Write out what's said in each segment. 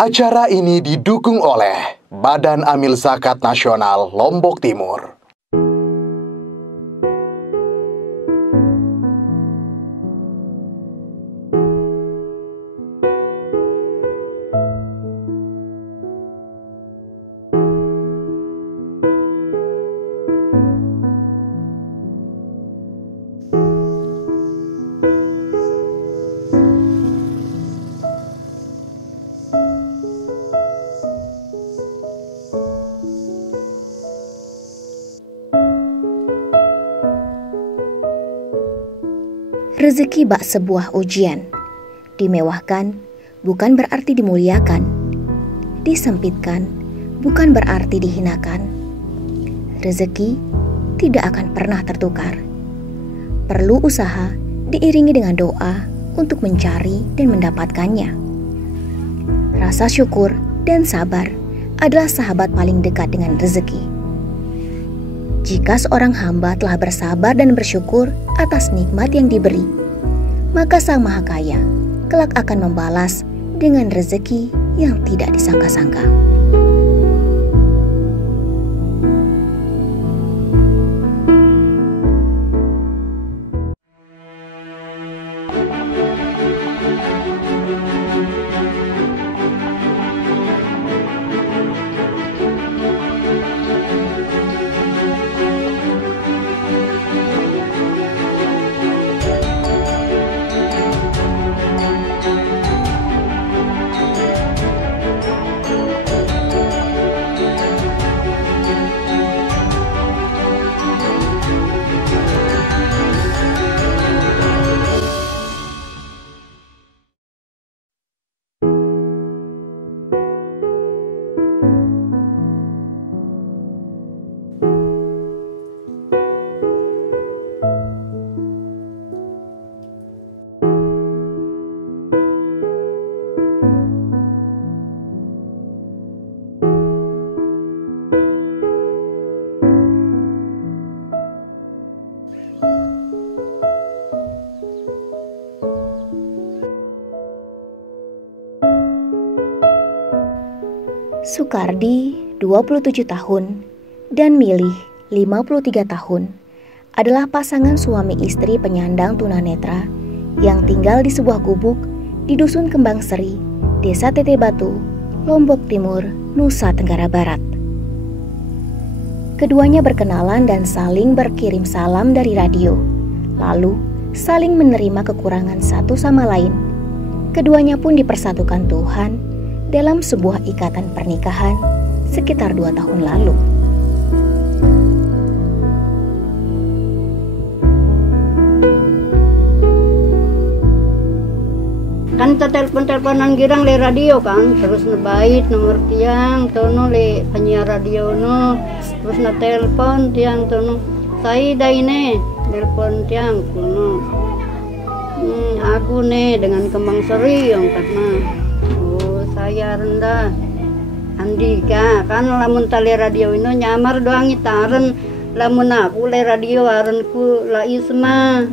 Acara ini didukung oleh Badan Amil Zakat Nasional Lombok Timur. Rezeki bak sebuah ujian. Dimewahkan bukan berarti dimuliakan. Disempitkan bukan berarti dihinakan. Rezeki tidak akan pernah tertukar. Perlu usaha diiringi dengan doa untuk mencari dan mendapatkannya. Rasa syukur dan sabar adalah sahabat paling dekat dengan rezeki. Jika seorang hamba telah bersabar dan bersyukur atas nikmat yang diberi, maka Sang Maha Kaya kelak akan membalas dengan rezeki yang tidak disangka-sangka. Sukardi, 27 tahun, dan Milih, 53 tahun, adalah pasangan suami istri penyandang tunanetra yang tinggal di sebuah gubuk di Dusun Kembang Seri, Desa Tete Batu, Lombok Timur, Nusa Tenggara Barat. Keduanya berkenalan dan saling berkirim salam dari radio, lalu saling menerima kekurangan satu sama lain. Keduanya pun dipersatukan Tuhan dalam sebuah ikatan pernikahan sekitar 2 tahun lalu. Kan kita telepon-teleponan girang le radio kan, terus nebait nomor tiang tono le penyiar radio no, terus na telepon tiang tono, saya daine telepon tiang kuno, aku nih dengan Kembang Seri yang karena saya rendah Andika kan lamun tali radio ino nyamar doang itaren lamun aku le radio arenku la isma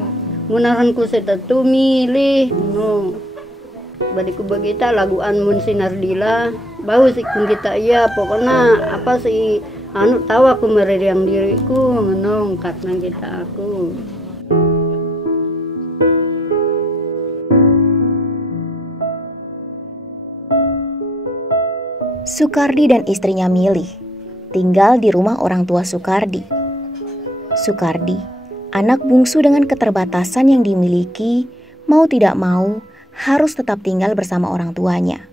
munaranku setatu milih no badiku begitu laguan mun sinardila bau sih kun kita iya pokoknya apa sih anu tahu aku meriang diriku menong karena kita aku. Sukardi dan istrinya Milih tinggal di rumah orang tua Sukardi. Sukardi, anak bungsu dengan keterbatasan yang dimiliki, mau tidak mau harus tetap tinggal bersama orang tuanya.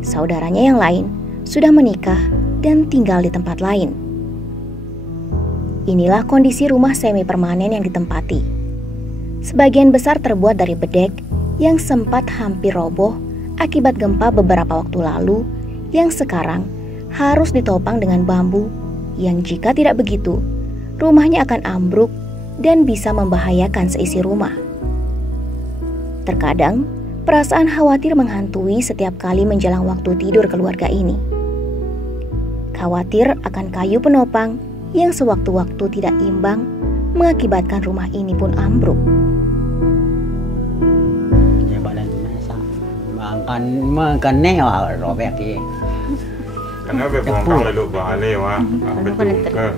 Saudaranya yang lain sudah menikah dan tinggal di tempat lain. Inilah kondisi rumah semi permanen yang ditempati. Sebagian besar terbuat dari bedek yang sempat hampir roboh akibat gempa beberapa waktu lalu, yang sekarang harus ditopang dengan bambu yang jika tidak begitu, rumahnya akan ambruk dan bisa membahayakan seisi rumah. Terkadang, perasaan khawatir menghantui setiap kali menjelang waktu tidur keluarga ini. Khawatir akan kayu penopang yang sewaktu-waktu tidak imbang mengakibatkan rumah ini pun ambruk. kan mengenai robek ini. Karena bebongkar lalu balik wah, betul ke.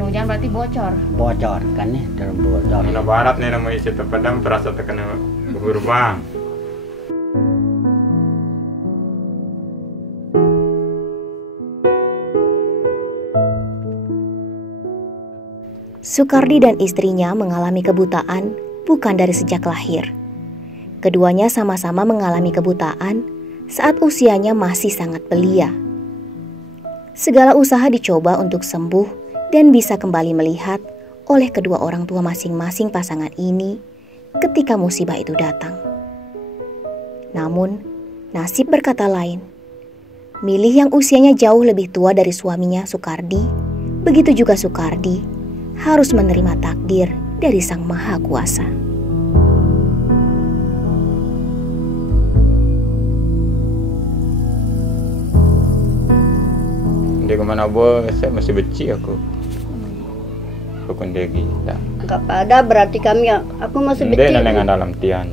Hujan berarti bocor. Bocor kan nih, terbocor. Mana barat nih nama isi terpadam terasa terkena gerbang. Sukardi dan istrinya mengalami kebutaan bukan dari sejak lahir. Keduanya sama-sama mengalami kebutaan saat usianya masih sangat belia. Segala usaha dicoba untuk sembuh dan bisa kembali melihat oleh kedua orang tua masing-masing pasangan ini ketika musibah itu datang. Namun, nasib berkata lain. Milih yang usianya jauh lebih tua dari suaminya Sukardi, begitu juga Sukardi harus menerima takdir dari Sang Maha Kuasa. Dia kemana bos? Saya masih benci aku. Bukan dia gila. Enggak pada berarti aku masih Dia benci. dengan dalam tian.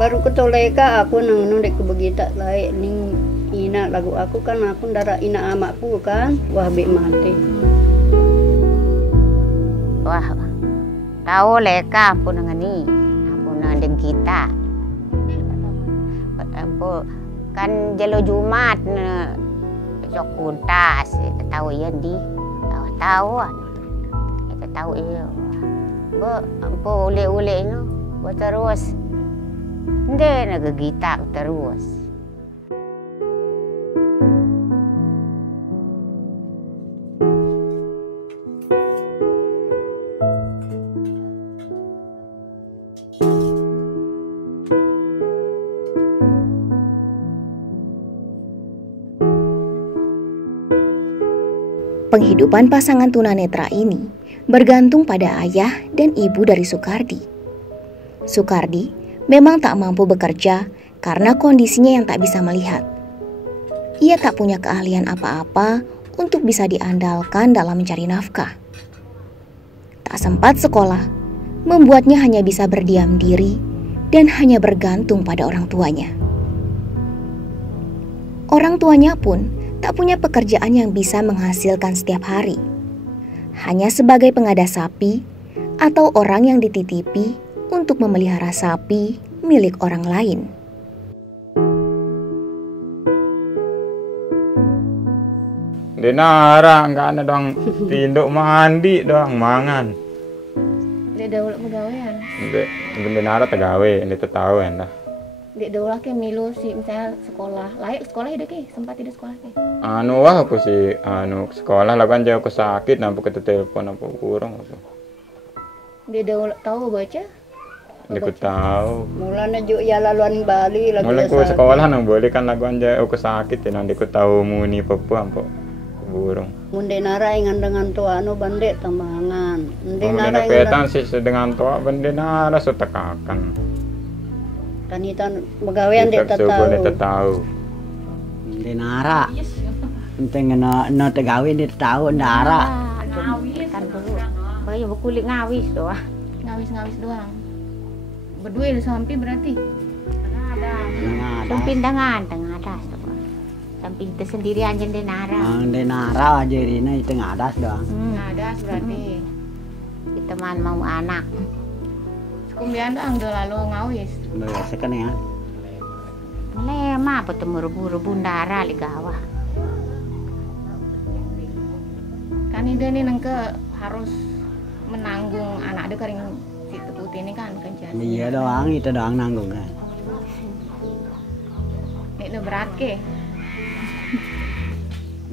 Baru ketoleka aku nang dek kebegita lain ning ina lagu aku kan aku darah ina amakku kan wah be mati. Wah, tahu leka ampun ngeni, ampun dengan kita. Ampun kan jelo Jumat besok kuntas, tahu ya di, tahu kita tahu iya. Ampun ule-ule itu, buat terus, ndek naga kita terus. Penghidupan pasangan tunanetra ini bergantung pada ayah dan ibu dari Sukardi. Sukardi memang tak mampu bekerja karena kondisinya yang tak bisa melihat. Ia tak punya keahlian apa-apa untuk bisa diandalkan dalam mencari nafkah. Tak sempat sekolah, membuatnya hanya bisa berdiam diri dan hanya bergantung pada orang tuanya. Orang tuanya pun tak punya pekerjaan yang bisa menghasilkan setiap hari. Hanya sebagai pengada sapi atau orang yang dititipi untuk memelihara sapi milik orang lain. Dia nara enggak ada dong tinduk mandi doang mangan. Dia daulah pegawaian. Dia nara tegawe, ini tahu dah. Dia daulah ke milu si misalnya sekolah, layak sekolah ya ke sempat tidak sekolah ke. Anu wah aku sih sekolah lakukan jauh aku sakit nampu kita telepon nampu kurang aku. Dia daulah tahu baca. Dia ku tahu. Mulanya juga ya laluan Bali lagi. Mulai ku sekolah nang boleh kan lakukan jauh aku sakit ya nanti ku tahu muni papua ampo burung. Munde nara ingan dengan tua anu bandek tambangan. Munde nara petang sih dengan tua bende nara sutakakan. Kanitan pegawaian dia tahu. tahu. Di nara. Penting no tegawe dia tahu nara. Ngawis kan dulu. Bayi berkulit ngawis doang. Ngawis doang. Berdua sampai berarti. Ada. Samping tangan atas tuh. Samping tersendiri aja di nara. Di nara aja ini tengah atas doang. Adas berarti. Kita mau anak. Kumbian doang udah lalu ngawis. Biasa kan ya. Lema apa tuh merebu-rebu ndara li gawah. Kan ide nih nengke harus menanggung anak ada kering si Teput ini kan kerja. Iya doang, itu doang nanggung kan. Itu berat ke?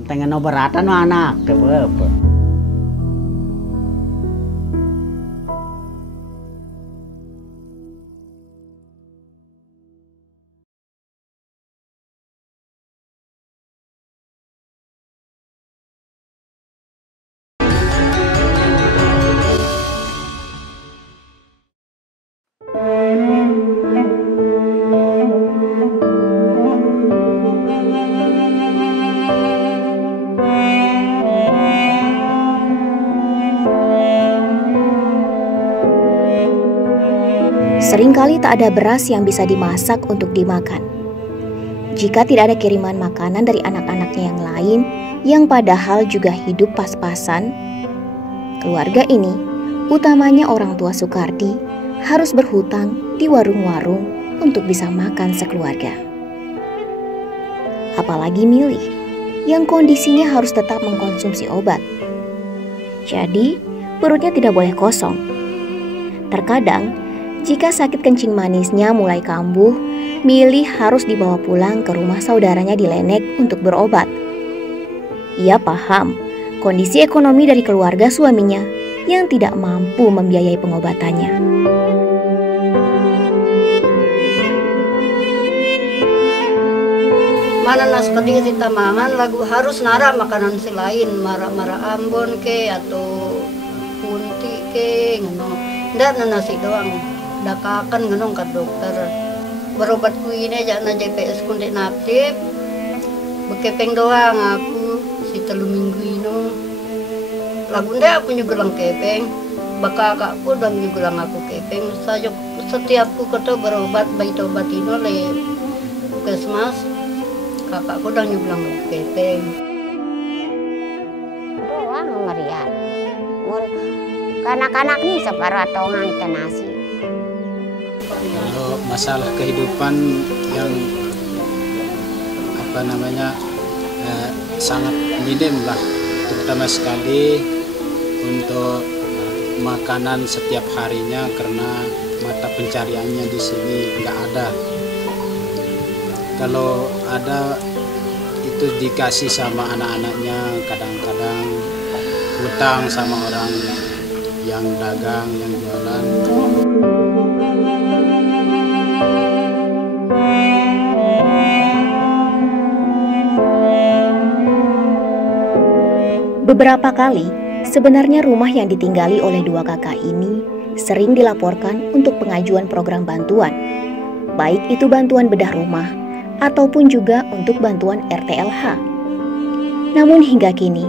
Tengen no beratan anak, kebebe. Seringkali tak ada beras yang bisa dimasak untuk dimakan. Jika tidak ada kiriman makanan dari anak-anaknya yang lain, yang padahal juga hidup pas-pasan, keluarga ini, utamanya orang tua Sukardi, harus berhutang di warung-warung untuk bisa makan sekeluarga. Apalagi Milih, yang kondisinya harus tetap mengkonsumsi obat. Jadi, perutnya tidak boleh kosong. Terkadang, jika sakit kencing manisnya mulai kambuh, Milih harus dibawa pulang ke rumah saudaranya di Lenek untuk berobat. Ia paham kondisi ekonomi dari keluarga suaminya yang tidak mampu membiayai pengobatannya. Mana nas padi kita mangan lagu harus nara makanan selain marah-marah Ambon ke atau punti ke ngono. Ndak nasi doang. Dakakan ngono ke dokter. Berobat ku ini aja na JPS ku ndek aktif. Bekepeng doang aku si 3 minggu ini. Lagu ndak aku nyugulang kepeng. Bakakakku udah nyugulang aku kepeng. Saja setiap ku kata berobat bayi obat ini le puskesmas. Kakakku udah nyugulang aku kepeng. Doang merian. Kanak-kanak nih separuh atau nganten nasi. Kalau masalah kehidupan yang sangat minim lah, terutama sekali untuk makanan setiap harinya karena mata pencariannya di sini nggak ada. Kalau ada itu dikasih sama anak-anaknya, kadang-kadang hutang sama orang yang dagang, yang jualan. Beberapa kali, sebenarnya rumah yang ditinggali oleh 2 kakak ini sering dilaporkan untuk pengajuan program bantuan, baik itu bantuan bedah rumah ataupun juga untuk bantuan RTLH. Namun hingga kini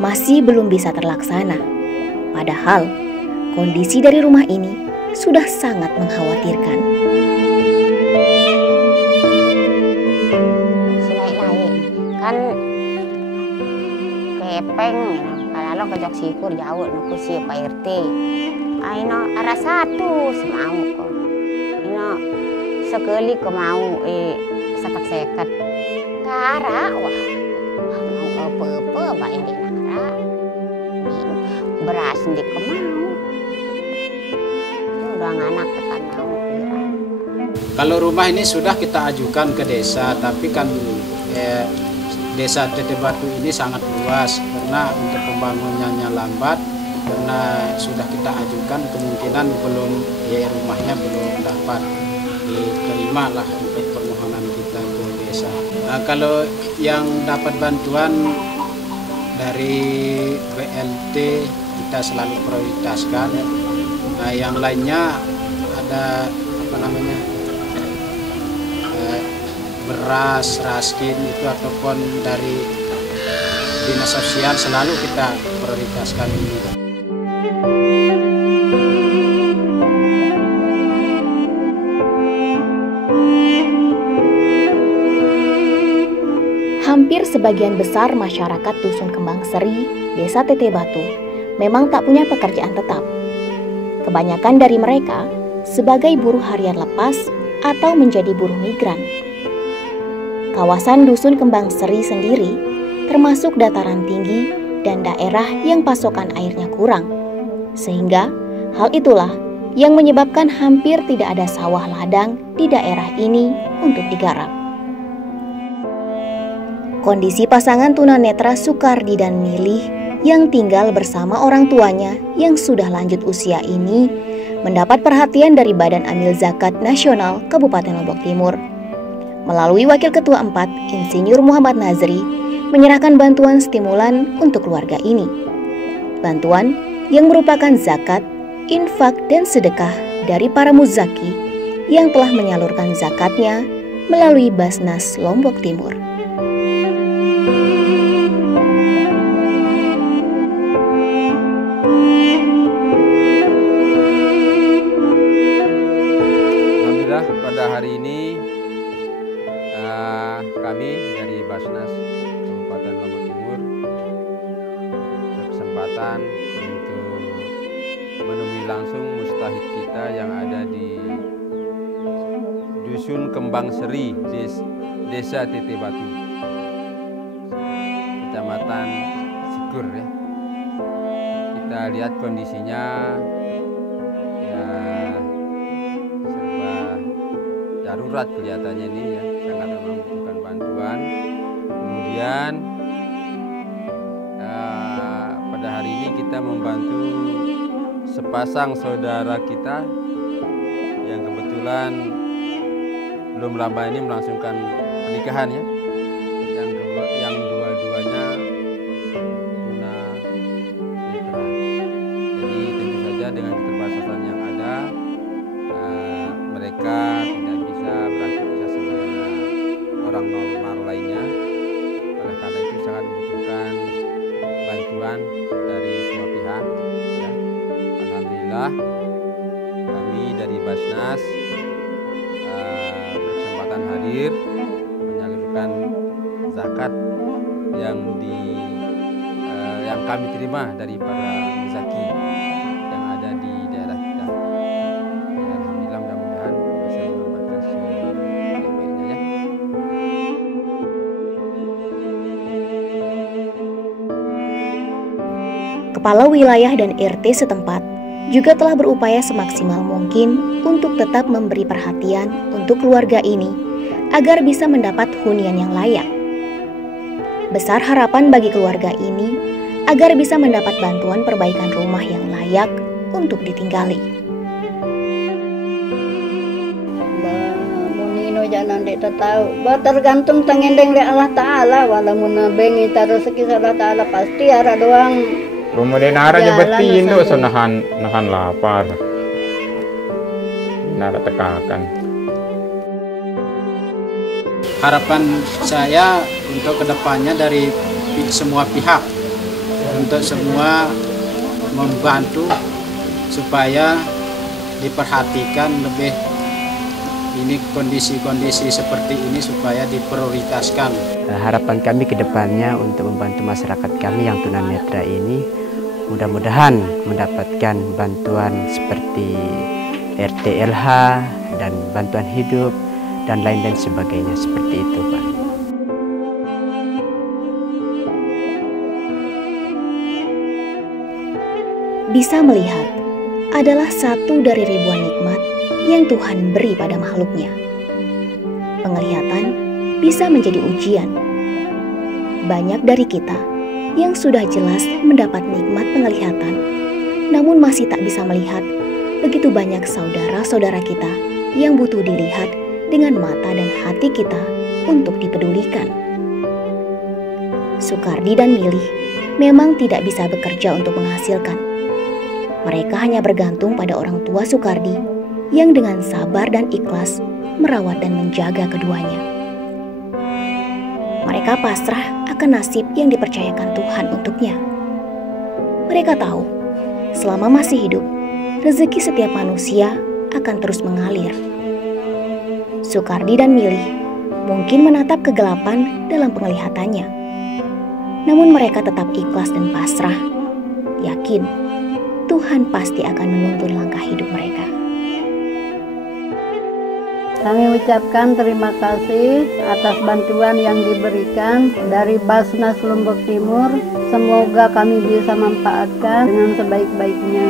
masih belum bisa terlaksana. Padahal kondisi dari rumah ini sudah sangat mengkhawatirkan. Selain kan kepeng, kalau kejok sikur jauh nuku si Pak RT. Aino arah satu semau kok. Ino sekali ke mau sekat-sekat. Tara wah mau apa-apa baik di nara. Beras di kemau. Itu udah anak tekan mau kira. Kalau rumah ini sudah kita ajukan ke desa, tapi kan desa Teteh Batu ini sangat luas karena untuk pembangunannya lambat karena sudah kita ajukan kemungkinan rumahnya belum dapat diterima lah untuk permohonan kita ke desa. Nah, kalau yang dapat bantuan dari BLT kita selalu prioritaskan. Nah, yang lainnya ada beras, raskin itu ataupun dari dinas sosial selalu kita prioritaskan ini. Hampir sebagian besar masyarakat Dusun Kembang Seri, Desa Teteh Batu, memang tak punya pekerjaan tetap. Kebanyakan dari mereka sebagai buruh harian lepas atau menjadi buruh migran. Kawasan Dusun Kembang Seri sendiri termasuk dataran tinggi dan daerah yang pasokan airnya kurang. Sehingga hal itulah yang menyebabkan hampir tidak ada sawah ladang di daerah ini untuk digarap. Kondisi pasangan tunanetra Sukardi dan Milih yang tinggal bersama orang tuanya yang sudah lanjut usia ini mendapat perhatian dari Badan Amil Zakat Nasional Kabupaten Lombok Timur. Melalui Wakil Ketua 4, Insinyur Muhammad Nazri, menyerahkan bantuan stimulan untuk keluarga ini. Bantuan yang merupakan zakat, infak, dan sedekah dari para muzaki yang telah menyalurkan zakatnya melalui Basnas Lombok Timur. kami dari Basnas Kabupaten Lombok Timur berkesempatan untuk menemui langsung mustahik kita yang ada di Dusun Kembang Seri, Desa Tete Batu, Kecamatan Sikur ya. Kita lihat kondisinya ya serba darurat kelihatannya ini ya, sangat membutuhkan bantuan. Kemudian pada hari ini kita membantu sepasang saudara kita yang kebetulan belum lama ini melangsungkan pernikahan ya, yang dua-duanya tunanetra. Jadi tentu saja dengan keterbatasan yang ada, mereka tidak bisa beraktivitas seperti orang normal lainnya. Oleh karena itu sangat membutuhkan bantuan dari semua pihak. Ya. Alhamdulillah kami dari Basnas berkesempatan hadir menyalurkan zakat yang kami terima dari para muzaki yang ada di daerah kita. Ya, alhamdulillah, mudah-mudahan bisa menambahkan sebaik-baiknya ya. Kepala wilayah dan RT setempat juga telah berupaya semaksimal mungkin untuk tetap memberi perhatian untuk keluarga ini agar bisa mendapat hunian yang layak. Besar harapan bagi keluarga ini agar bisa mendapat bantuan perbaikan rumah yang layak untuk ditinggali. Munino jangan dek tahu. Tergantung tangendeng le Allah Taala, wala mun bengi taruh rezeki Allah Taala pasti ara doang. Rumah denara aja betin tuh so nahan lapar. Nara tekakan. Harapan saya untuk kedepannya dari semua pihak, untuk semua membantu supaya diperhatikan lebih ini kondisi-kondisi seperti ini supaya diprioritaskan. Harapan kami ke depannya untuk membantu masyarakat kami yang tunanetra ini mudah-mudahan mendapatkan bantuan seperti RTLH dan bantuan hidup dan lain-lain sebagainya seperti itu, Pak. Bisa melihat adalah satu dari ribuan nikmat yang Tuhan beri pada makhluknya. Penglihatan bisa menjadi ujian. Banyak dari kita yang sudah jelas mendapat nikmat penglihatan, namun masih tak bisa melihat begitu banyak saudara-saudara kita yang butuh dilihat dengan mata dan hati kita untuk dipedulikan. Sukardi dan Milih memang tidak bisa bekerja untuk menghasilkan. Mereka hanya bergantung pada orang tua Sukardi yang dengan sabar dan ikhlas merawat dan menjaga keduanya. Mereka pasrah akan nasib yang dipercayakan Tuhan untuknya. Mereka tahu, selama masih hidup, rezeki setiap manusia akan terus mengalir. Sukardi dan Milih mungkin menatap kegelapan dalam penglihatannya. Namun mereka tetap ikhlas dan pasrah, yakin Tuhan pasti akan menuntun langkah hidup mereka. Kami ucapkan terima kasih atas bantuan yang diberikan dari Basnas Lombok Timur. Semoga kami bisa manfaatkan dengan sebaik-baiknya.